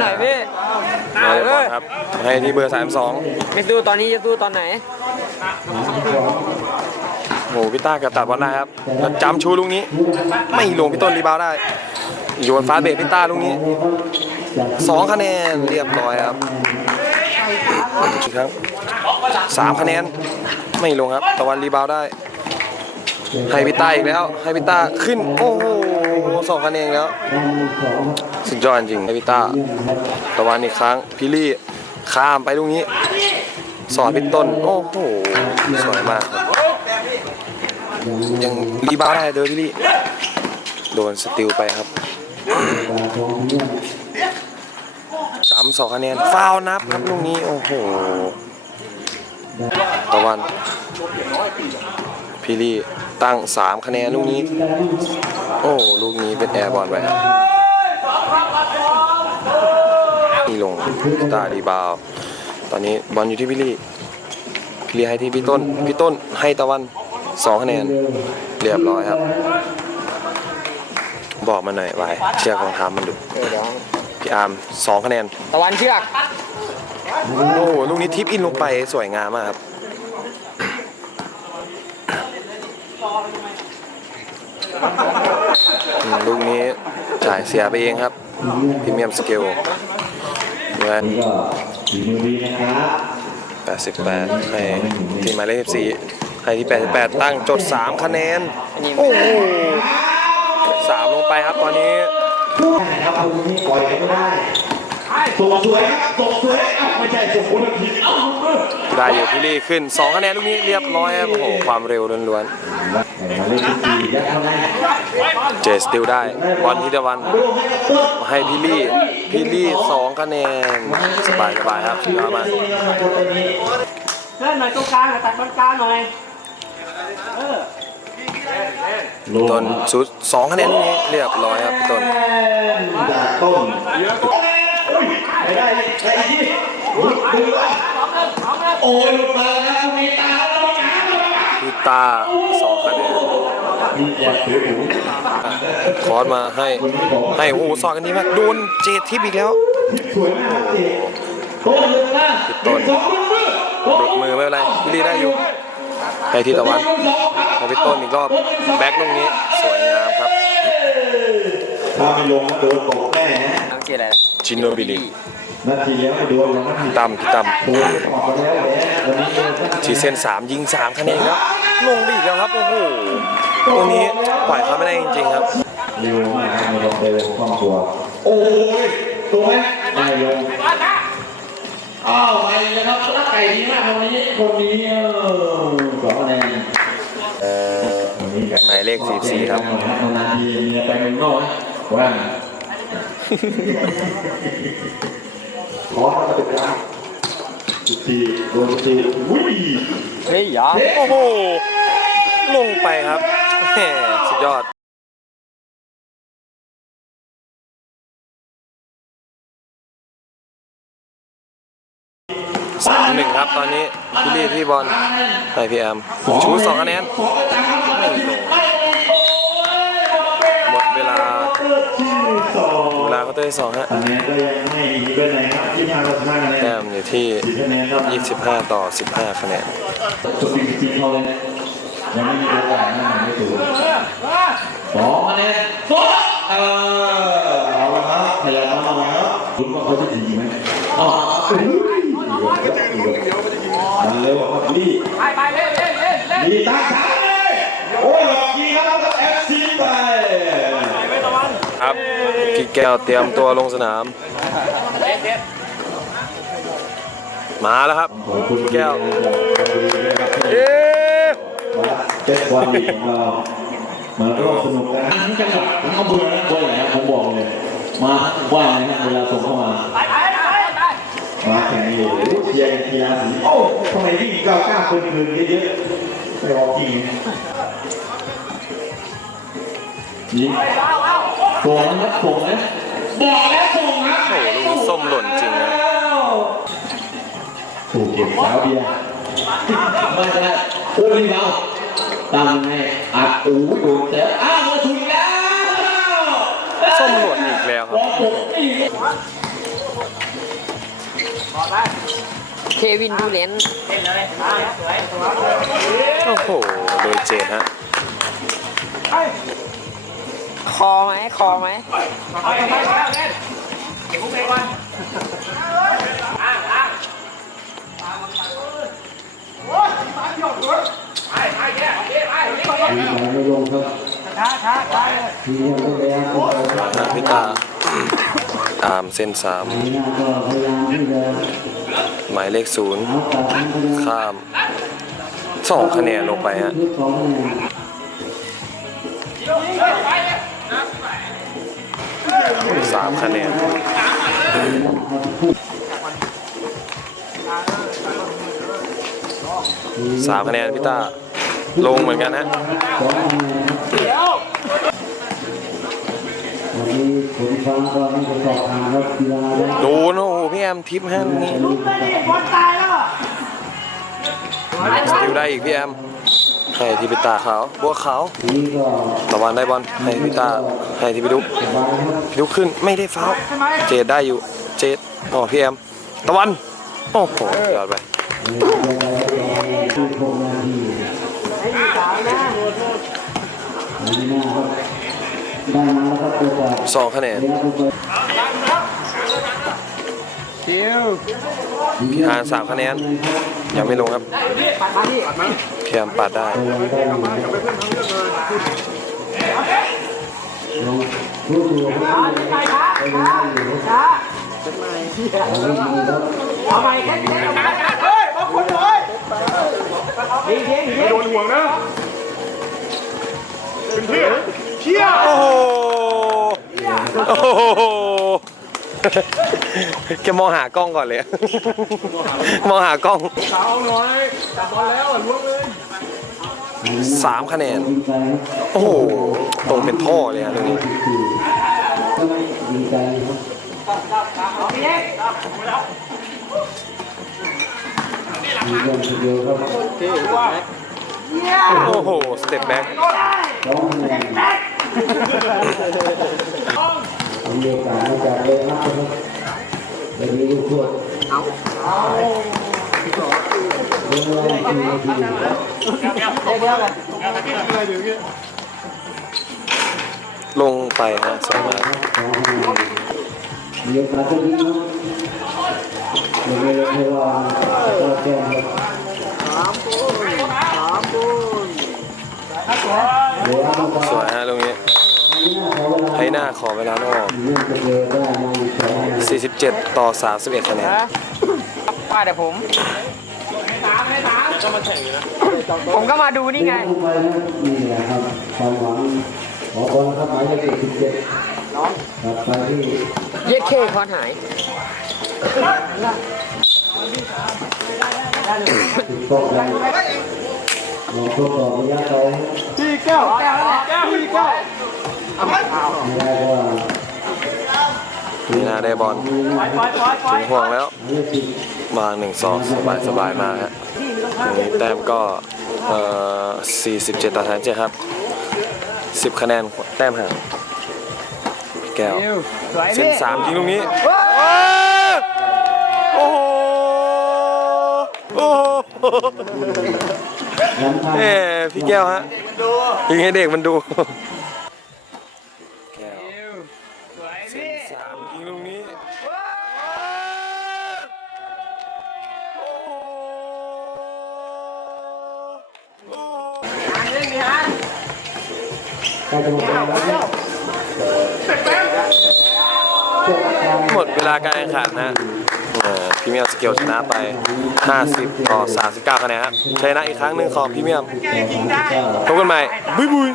หน่อยพี่มาเลยบอลครับให้ที่เบอร์ไม่สู้ตอนนี้จะสู้ตอนไหน32โอ้โหพี่ต้ากับตัดบอลได้ครับแล้วจำชูลูกนี้ ไม่ลงพี่ต้นรีบาวด์ได้โยนฟาสต์เบรกพี่ต้าลูกนี้สองคะแนนเรียบร้อยครับครับสามคะแนนไม่ลงครับตะวันรีบาวด์ได้ให้พี่ต้าอีกแล้วให้พี่ต้าขึ้น โอ้โหสองคะแนนอีกแล้ว สุดยอดจริงให้พี่ต้าตะวันอีกครั้งพี่ลี่ข้ามไปลูกนี้ สอนพี่ต้น โอ้โห สวยมาก ยังรีบาได้เดอพี่ลี่ โดนสติลไปครับสามสองคะแนนฟาวล์นับครับลูกนี้ โอ้โห ตะวันพี่ลี่ตั้งสามคะแนนลูกนี้ โอ้ ลูกนี้เป็นแอร์บอลไปครับ ลงตาดีบาว ตอนนี้บอลอยู่ที่พี่ลี่พี่ลี่ให้ที่พี่ต้น พี่ต้นให้ตะวันสองคะแนน เรียบร้อยครับ บอกมาหน่อยไว้เชือกรองเท้ามันดุเออเดี๋ยวพี่อาร์มสองคะแนน ตะวันเชือกโอ้โหลูกนี้ทิปอินลงไปสวยงามมากครับอืมลูกนี้จ่ายเสียไปเองครับพรีเมียมสเกล เงินนี่ก็ฝีมือดีนะครับ88ให้ทีมหมายเลข14ให้ที่ 88 ตั้งจด 3 คะแนน โอ้โหสามลงไปครับตอนนี้นะครับเอาลูกนี้ปล่อยไม่ได้ส่งสวยครับส่งสวยเอ้าไม่ใช่ส่งคนละทีเอ้าได้อยู่พี่ลี่ขึ้น 2 คะแนนลูกนี้เรียบร้อยครับโอ้โหความเร็วล้วนหมายเลขสิบสี่ยัดเข้าได้ๆ เจสติลได้บอลทิตวันดูให้พิลให้พี่ลี่พี่ลี่2คะแนนสบายสบายครับสุดยอดมากเล่นหน่อยตรงกลางหน่อยตัดบอลกลางหน่อยต้นชุด2คะแนนนี้เรียบร้อยครับพี่ต้นจากต้นไม่ได้ได้ที่โอ้ยหลุดมาแล้วมีตาแล้วมีหาแล้วพี่ตา2 คอร์สมาให้ให้โอ้โหสอนกันดีมากโดนเจทิปอีกแล้วสวยมากเจ๊ต้นเลยนะต้นสองมือหลุดมือไม่เป็นไรพี่ลีได้อยู่ให้ที่ตะวันให้พี่ต้นอีกรอบแบ็คลูกนี้สวยงามครับถ้าไม่ลงโดนตกแน่ฮะน้ำเชียร์อะไรนะชินโนบิลินาทีแล้วไม่โดนแล้วนะพี่ตั้มพี่ตั้มโดนออกมาแล้วแหละวันนี้โดนสักทีเส้นสามยิงสามคะแนนครับลงไปอีกแล้วครับโอ้โห ตรงนี้ปล่อยเขาไม่ได้จริงๆครับเร็วมากไม่ลงไปเลยคล่องตัว โอ้ยตัวไหมไม่ลงอ้าวไปเลยครับรักไก่ดีมากคนนี้คนนี้เออสองคะแนนวันนี้หมายเลข44ครับนานๆทีเมียไปเมืองนอกนะว่าขอมาติดตามสิบสี่โดนสิบสี่อุ้ยเฮ้ยอย่าโอ้โหลงไปครับแหม สุดยอดสามหนึ่งครับตอนนี้พี่ลี่พี่บอลให้พี่แอมชูสองคะแนนไม่ลงหมดเวลาเวลาเขาเตะสองฮะคะแนนก็ยังไม่หนีไปไหนครับที่ห้าต่อห้าคะแนนแต้มอยู่ที่สี่คะแนนครับ25 ต่อ 15 คะแนน ยนะยังไม่มีโอกาสนะไม่ถูกสองคะแนนสองเออเอาละครับพยายามมาแล้วคุณว่าเขาจะยิงไหมอ๋อมันเร็วครับนี่ไปไปเล่นเล่นเล่นเล่นมีตาช้าเลยโอ้ยหลอกยิงครับกับเอฟซีไปครับพี่แก้วเตรียมตัวลงสนาม มาแล้วครับขอบคุณแก้ว เอ๊เอ๊ะเจ็ดวันนี้ของเรามาร่วมสนุกกันทั้งจังหวัดทั้งอำเภอนะด้วยแหละผมบอกเลย มาว่าเลยนะเวลาส่งเข้ามาไปไปไปไปมาแข่งอยู่เชียร์กีฬาสีโอ้ทำไมวิ่งก้าวก้าวคนอื่นเยอะๆไม่ออกจริงยิงส่งนะส่งนะบอกแล้วส่งนะโอ้โหลูกนี้ส้มหล่นจริงนะถูกเก็บสาวเบียร์ไม่ได้โอ้ยเรา ตั้งให้อัดอู้โดนแต่อ้าวมาถึงแล้วส้มหล่นอีกแล้วครับบอกผมอีกเควินดูเลนเล่นเลยมาสวยโอ้โห โดยเจนฮะ คอไหม คอไหม งครับช้าช้าช้าเลยทีนี้ก็พยายามพิตาตามเส้นสามทีนี้ก็พยายามที่จะหมายเลขศูนย์เอากลับมันก็ได้ข้ามสองคะแนนลงไปฮะชุดสองคะแนนสามคะแนนสามคะแนนพิตา ลงเหมือนกันฮะสองคะแนนวันนี้ผลฟ้าก็ให้ไปสอบทางครับกีฬาแล้วโดนโอ้โหพี่แอมทิปฮะนี่ไม่ด้บอลตายแล้วได้อีกพี่แอมให้ทีพิตาขาวบัวขาวตะวันได้บอลให้พิตาให้ที่พิดุกพิดุกขึ้นไม่ได้ฟาวเจดได้อยู่เจดอ๋อพี่แอมตะวันโอ้โหยอดไป สองคะแนนเลี้ยงไปชิวพี่ฮานสามคะแนน ยังไม่ลงครับปัดมาที่พี่แอมปัดได้ตัวได้อยู่ลงรู้ตัวครับไปช้าไปลงได้อยู่ครับช้าเอาไม่ดีครับเอา ไปแค่แค่เฮ้ยบอลคนเลยดีดีดีโดนห่วงนะโอ้โหโอ้โหแกมองหากล้องก่อนเลย มองหากล้องสามคะแนนดีใจครับโอ้โห ตรงเป็นท่อเลยฮะตรงนี้สี่ดีใจ โอ้โห สเต็ปแบ็กสองคมีโอกาสมาจากเลยครับเดี๋ยวนี้ลูกโทษเอาเรื่องอะไรที่นาทีลงไปฮะสองคะแนมีโอกาสจะยิงครับเดี๋ยวไม่ลงให้ว่าแจ้งครับ สวยฮะตรงนี้ให้หน้าขอเวลาให้หน้าขอเวลานอกเรื่องจะเจอได้มาอีกสองคะแนน47 ต่อ 31คะแนนว่าแต่ผม ผมก็มาดูนี่ไงลงไปนะนี่แหละครับความหวังขอบอลครับหมายเลขสิบเจ็ดกลับไปที่เย็ดเคคอนหายติดโต๊ะ ได้ลองทดสอบระยะไกลพี่แก้วแก้วแก้วพี่แก้วไม่ได้ก็มีนาได้บอลปล่อยปล่อยปล่อยปล่อถึยงห่วงแล้วหมายเลขสิบวางหนึ่งสองสบายสบายมากฮะตรงนี้แต้มก็เอ่อ47ต่อ37ครับ 10 คะแนนแต้มห่างพี่แก้วสวยเส้นพี่สามยิงตรงนี้ โอ้โหย้ำท่าเอ้พี่แก้วฮะยิงให้เด็กมันดูแก้วสวยพี่สามยิงตรงนี้โอ้โหใกล้จะหมดเวลาแล้วครับจบการหมดเวลาการแข่งขันนะเอ่อพรีเมียร์สเกลชนะไป 50 ต่อ 39คะแนนครับชนะอีกครั้งหนึ่งของพรีเมียมต่อสามสิบเก้าพบกันใหม่บุยบุย